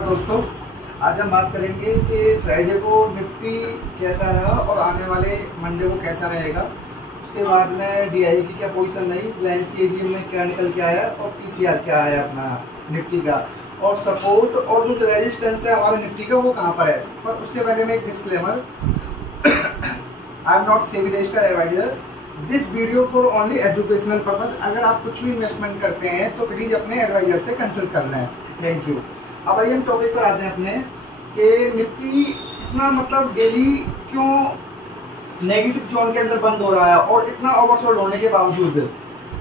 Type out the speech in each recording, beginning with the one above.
नमस्कार दोस्तों। आज हम बात करेंगे कि फ्राइडे को निफ्टी कैसा रहा और आने वाले मंडे को कैसा रहेगा। उसके बाद में डीआई की क्या पोजीशन रही, रिलायंस की एजीएम में क्या निकल के आया और पीसीआर क्या है अपना निफ्टी का, और सपोर्ट और जो रेजिस्टेंस है हमारे निफ्टी का वो कहाँ पर है। पर उससे पहले मैं एक disclaimer, I am not SEBI registered advisor, this video for only educational purpose. अगर आप कुछ भी इन्वेस्टमेंट करते हैं तो प्लीज़ अपने एडवाइजर से कंसल्ट करना है। Thank you. अब आइए हम टॉपिक पर आते हैं अपने कि निफ्टी इतना मतलब डेली क्यों नेगेटिव जोन के अंदर बंद हो रहा है और इतना ओवरसोल्ड होने के बावजूद।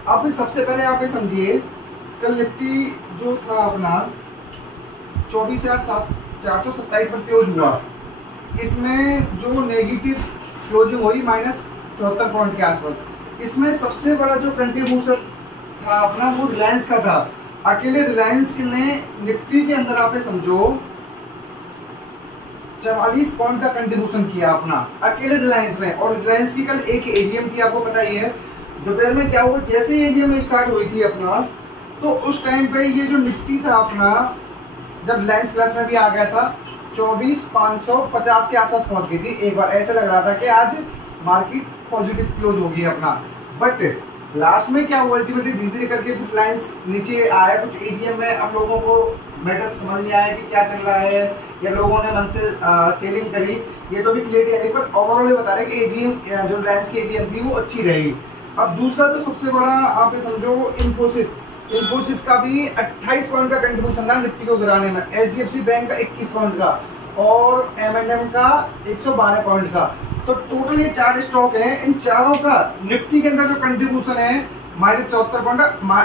अब सबसे पहले आप ये समझिए, कल निफ्टी जो था अपना 24,427 पर क्लोज हुआ, इसमें जो नेगेटिव क्लोजिंग हुई -74 पॉइंट के आसपास। इसमें सबसे बड़ा जो कंट्रीब्यूटर था अपना वो रिलायंस का था। अकेले रिलायंस ने निफ्टी के अंदर आप समझो 44 पॉइंट का कंट्रीब्यूशन किया अपना, अकेले रिलायंस ने। और रिलायंस की कल एक एजीएम थी, आपको पता ही है। दोपहर में क्या हुआ, जैसे ही एजीएम स्टार्ट हुई थी अपना, तो उस टाइम पे ये जो निफ्टी था अपना, जब रिलायंस प्लस में भी आ गया था 24,550 के आसपास पहुंच गई थी। एक बार ऐसा लग रहा था कि आज मार्केट पॉजिटिव क्लोज होगी अपना, बट लास्ट में क्या हुआ, अल्टीमेटली धीरे धीरे करके कुछ लाइंस नीचे आया। कुछ एजीएम में अब लोगों को मैटर समझ नहीं आया कि क्या चल रहा है, या लोगों ने मन से सेलिंग करी, ये तो भी क्लियरिटी आई। पर ओवरऑल ये बता रहे कि एजीएम जो रिलायंस की एजीएम थी वो अच्छी रही। अब दूसरा तो सबसे बड़ा आप ये समझो इन्फोसिस का भी 28 पॉइंट का कंट्रीब्यूशन था निफ्टी को गिराने में, एचडीएफसी बैंक का 21 पॉइंट का और एमएनएम का 112 पॉइंट का। तो टोटल ये 4 स्टॉक हैं, इन चारों का निफ्टी के अंदर जो कंट्रीब्यूशन है -74 पॉइंट,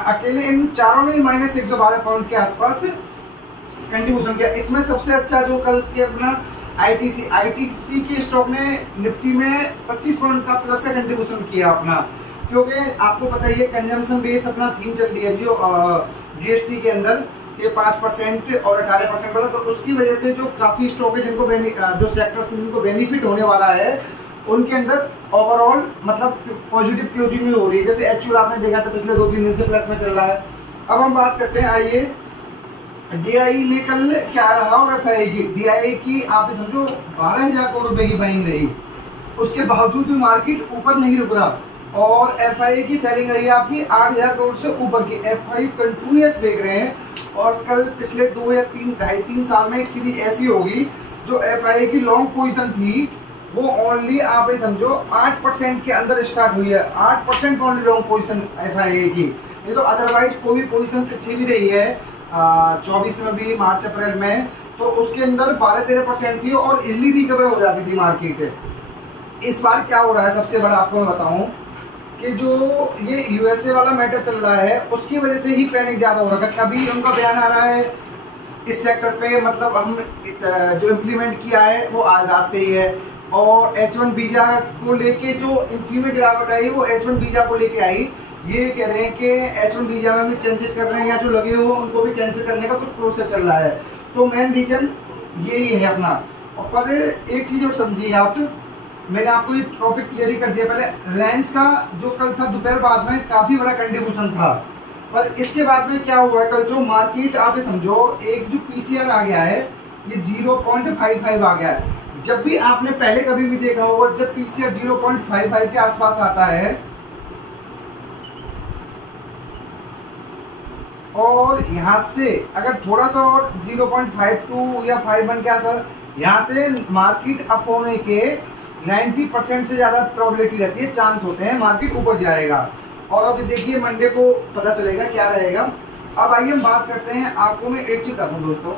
अकेले इन चारों ने -112 पॉइंट के आसपास कंट्रीब्यूशन किया। इसमें सबसे अच्छा जो कल के अपना आईटीसी के स्टॉक ने निफ्टी में 25 पॉइंट का प्लस का कंट्रीब्यूशन किया अपना, क्योंकि आपको पता ही है कंजम्पशन बेस अपना थीम चल रही है जो जीएसटी के अंदर के 5% और 18% वाला। तो उसकी वजह से जो काफी स्टॉक है जिनको जो सेक्टर्स जिनको बेनिफिट होने वाला है, उनके अंदर ओवरऑल मतलब पॉजिटिव क्लोजिंग भी हो रही है। जैसे एचयूएल आपने देखा था पिछले 2-3 दिन से प्लस में चल रहा है। अब हम बात करते हैं, आइए डीआई ने कल क्या रहा और एफआईआई की। डीआई की आप समझो 12,000 करोड़ रुपए की बाइंग रही, उसके बावजूद भी मार्केट ऊपर नहीं रुक रहा। और एफआईआई की सेलिंग रही है आपकी 8,000 करोड़ से ऊपर की। एफआईआई कंटिन्यूअस देख रहे हैं, और कल पिछले 2 या 3 साल में एक सीरीज ऐसी होगी जो एफआईआई की लॉन्ग पोजीशन थी वो ओनली आप ये समझो 8% के अंदर स्टार्ट हुई है। 8% ओनली लॉन्ग पोजीशन एफआईआई की, नहीं तो अदरवाइज कोई भी पोजीशन पीछे भी रही है 24 में भी, मार्च अप्रैल में, तो उसके अंदर 12-13% थी और इजिली रिकवर हो जाती थी मार्केट। इस बार क्या हो रहा है, सबसे बड़ा आपको मैं बताऊं कि जो ये यूएसए वाला मैटर चल रहा है उसकी वजह से ही पैनिक ज्यादा हो रहा है। अभी उनका बयान आ रहा है इस सेक्टर पे, मतलब हम जो इम्प्लीमेंट किया है वो आज रात से ही है। और H1 वीजा को लेके जो इन्फ्लो में गिरावट आई वो H1 वीजा को लेके आई। ये कह रहे हैं कि H1 वीजा में भी चेंजेस कर रहे हैं, या जो लगे हो उनको भी कैंसिल करने का कुछ प्रोसेस चल रहा है। तो मेन रीजन यही है अपना। और पर एक चीज और समझिए आप, मैंने आपको ये टॉपिक क्लियर कर दिया पहले। रिलायंस का जो कल था दोपहर बाद में काफी बड़ा कंट्रीब्यूशन था, पर इसके बाद में क्या हुआ है, कल जो मार्केट आप समझो एक जो पीसीआर आ गया है ये 0.55 आ गया है। जब भी आपने पहले कभी भी देखा होगा, जब पीसीआर 0.55 के आसपास आता है और यहां से अगर थोड़ा सा और 0.52 या 51 के आसपास, यहां से मार्केट अप होने के 90% से ज्यादा प्रोबेबिलिटी रहती है, चांस होते हैं मार्केट ऊपर जाएगा। और अभी देखिए मंडे को पता चलेगा क्या रहेगा। अब आइए हम बात करते हैं, आपको मैं एक चीज बताऊं दोस्तों,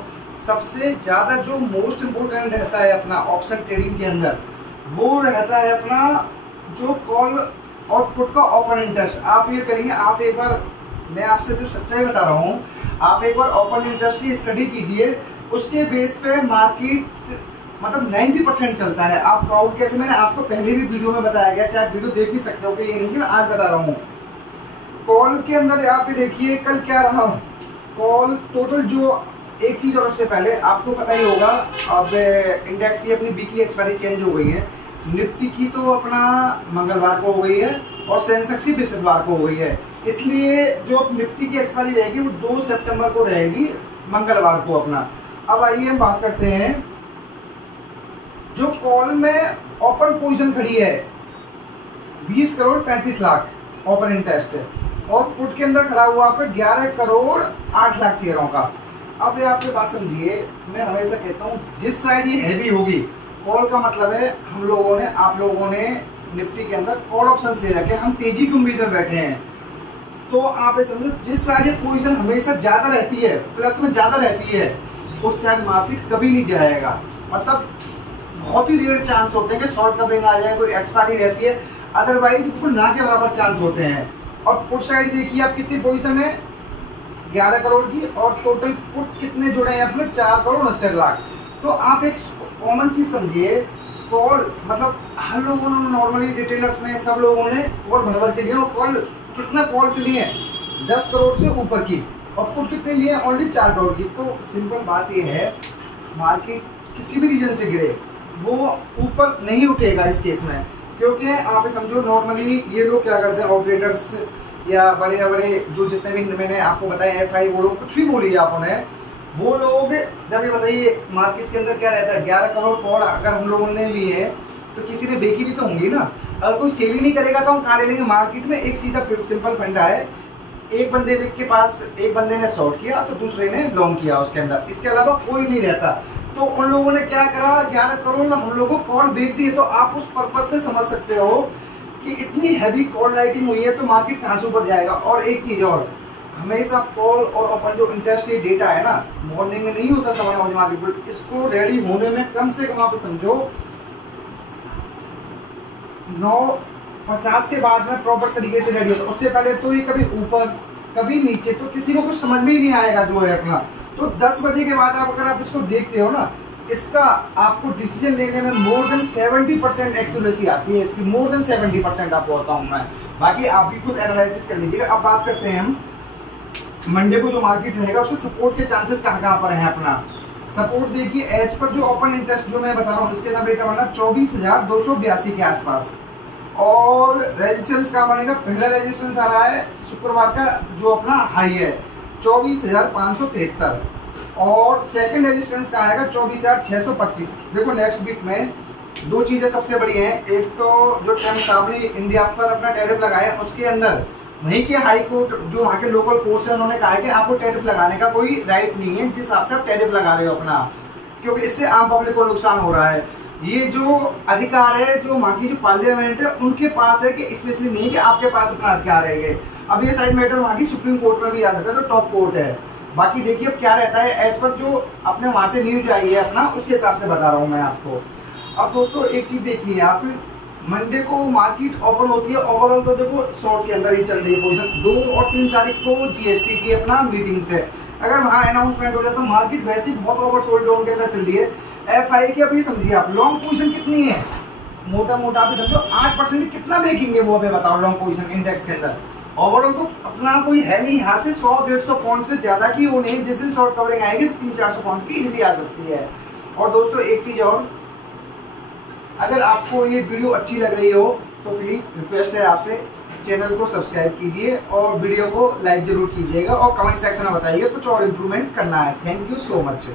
सबसे ज्यादा जो मोस्ट इम्पोर्टेंट रहता है अपना ऑप्शन ट्रेडिंग के अंदर, वो रहता है अपना जो कॉल और पुट का ओपन इंटरेस्ट। आप ये करेंगे, आप एक बार, मैं आपसे जो सच्चाई बता रहा हूँ, आप एक बार ओपन इंटरेस्ट की स्टडी कीजिए, उसके बेस पे मार्केट मतलब 90% चलता है। आप कॉल कैसे, मैंने आपको पहले भी वीडियो में बताया गया, चाहे वीडियो देख भी सकते हो कि ये नहीं कि मैं आज बता रहा हूँ। कॉल के अंदर आप देखिए कल क्या रहा, कॉल टोटल जो एक चीज, और उससे पहले आपको पता ही होगा अब इंडेक्स की अपनी वीकली एक्सपायरी चेंज हो गई है। निफ्टी की तो अपना मंगलवार को हो गई है और सेंसेक्स की बृहस्पतिवार को हो गई है। इसलिए जो निफ्टी की एक्सपायरी रहेगी वो 2 सितंबर को रहेगी, मंगलवार को अपना। अब आइए हम बात करते हैं, जो कॉल में ओपन पोजीशन खड़ी है 20 करोड़ 35 लाख ओपन इंटरेस्ट है, और पुट के अंदर खड़ा हुआ आपका 11 करोड़ 8 लाख शेयरों का। अब ये आपकी बात समझिए, मैं हमेशा कहता हूँ जिस साइड ये हैवी होगी, कॉल का मतलब है हम लोगों ने, आप लोगों ने निफ्टी के अंदर कॉल ऑप्शंस ले रखे हैं, हम तेजी की उम्मीद में बैठे हैं। तो आप ये समझो जिस साइड पोजीशन हमेशा ज्यादा रहती है, प्लस में ज्यादा रहती है, उस साइड मार्केट कभी नहीं जाएगा। मतलब बहुत ही रेयर चांस होते हैं कि शॉर्ट कवरिंग आ जाए, कोई एक्सपायरी रहती है, अदरवाइज बिल्कुल ना के बराबर चांस होते हैं। और पुट साइड देखिए आप कितनी पोजीशन है 11 करोड़ की, और टोटल पुट कितने जुड़े हैं अपने 4 करोड़ 69 लाख। तो आप एक कॉमन चीज समझिए, कॉल मतलब हर लोगों ने नॉर्मली रिटेलर्स ने सब लोगों ने कॉल भर के लिए, और कॉल कितना कॉल से लिए 10 करोड़ से ऊपर की, और पुट कितने लिए ओनली 4 करोड़ की। तो सिंपल बात ये है, मार्केट किसी भी रीजन से गिरे वो ऊपर नहीं उठेगा इस केस में, क्योंकि आप समझो नॉर्मली ये लोग क्या करते हैं, ऑपरेटर्स या बड़े बड़े जो जितने भी मैंने आपको बताया FI वो लोग कुछ भी बोलिए आप उन्हें, वो लोग जब ये बताइए मार्केट के अंदर क्या रहता है 11 करोड़ कॉल अगर हम लोगों ने लिए तो किसी ने बेची भी तो होंगी ना। अगर कोई सेल ही नहीं करेगा तो हम कहाँ ले लेंगे। मार्केट में एक सीधा सिंपल फंडा है, एक बंदे के पास एक बंदे ने शॉर्ट किया तो दूसरे ने लॉन्ग किया उसके अंदर, इसके अलावा कोई नहीं रहता। तो उन लोगों ने क्या करा, 11 करोड़ हम लोगों को कॉल बेच दिए। तो आप उस पर्पज से समझ सकते हो कि इतनी हैवी कॉल राइटिंग हुई है तो मार्केट कहाँ से ऊपर जाएगा। और एक चीज और, हमेशा कॉल और अपन जो इंटरेस्ट रेट डेटा है ना, मॉर्निंग में नहीं होता 9 बजे मार्केट, इसको रेडी होने में कम से कम आप समझो 9:50 के बाद में प्रॉपर तरीके से रेडी होता। उससे पहले तो ये कभी ऊपर कभी नीचे, तो किसी को कुछ समझ में ही नहीं आएगा जो है अपना। तो 10 बजे के बाद आप अगर आप इसको देखते हो ना, इसका आपको डिसीजन लेने में मोर देन 70% एक्यूरेसी आती है इसकी, मोर देन 70% आपको बताऊं मैं। बाकी आप भी खुद एनालिसिस कर लीजिएगा। अब बात करते हैं हम मंडे को जो मार्केट रहेगा उसके सपोर्ट के चांसेस कहाँ पर हैं। अपना सपोर्ट देखिए, एज पर जो ओपन इंटरेस्ट जो मैं बता रहा हूँ इसके साथ रेट बना 24,282 के आसपास, और रेजिस्टेंस का बनेगा, पहला रेजिस्टेंस आ रहा है शुक्रवार का जो अपना हाई है 24,573, और सेकंड रेजिस्टेंस का आएगा 24,625। देखो नेक्स्ट वीक में दो चीजें सबसे बड़ी हैं, एक तो जो ट्रम्प साहब ने इंडिया पर अपना टैरिफ लगाया उसके अंदर वहीं के हाई कोर्ट जो वहाँ के लोकल कोर्ट है उन्होंने कहा है कि आपको टैरिफ लगाने का कोई राइट नहीं है, जिस हिसाब से आप टैरिफ लगा रहे हो अपना, क्योंकि इससे आम पब्लिक को नुकसान हो रहा है। ये जो अधिकार है जो वहाँ की जो पार्लियामेंट है उनके पास है, कि स्पेशली नहीं कि आपके पास अपना अधिकार रहेंगे। अब ये साइड मैटर वहाँ की सुप्रीम कोर्ट में भी आ सकता है, जो टॉप कोर्ट है। बाकी देखिए अब क्या रहता है, एज पर जो अपने वहाँ से न्यूज आई है अपना, उसके हिसाब से बता रहा हूँ मैं आपको। अब दोस्तों एक चीज देखिए, आप मंडे को मार्केट ओपन होती है, ओवरऑल तो देखो शॉर्ट के अंदर ही चल रही है पोजीशन। 2 और 3 तारीख को GST की अपना मीटिंग से अगर वहाँ अनाउंसमेंट हो जाता तो मार्केट वैसे ही बहुत ओवर सोल्ड डाउन के अंदर चल रही है। FI की अभी समझिए आप लॉन्ग पोजीशन कितनी है, मोटा मोटा आप समझो 8% कितना मेकिंग है वो अभी बताओ लॉन्ग पोजीशन इंडेक्स के अंदर। ओवरऑल तो अपना कोई है नहीं, यहाँ से 100-150 पॉइंट से ज्यादा की वो नहीं, जिस दिन शॉर्ट कवरिंग आएगी तो 300-400 पॉइंट की इजीली आ सकती है। और दोस्तों एक चीज और, अगर आपको ये वीडियो अच्छी लग रही हो तो प्लीज रिक्वेस्ट है आपसे, चैनल को सब्सक्राइब कीजिए और वीडियो को लाइक जरूर कीजिएगा, और कमेंट सेक्शन में बताइए कुछ और इम्प्रूवमेंट करना है। Thank you so much.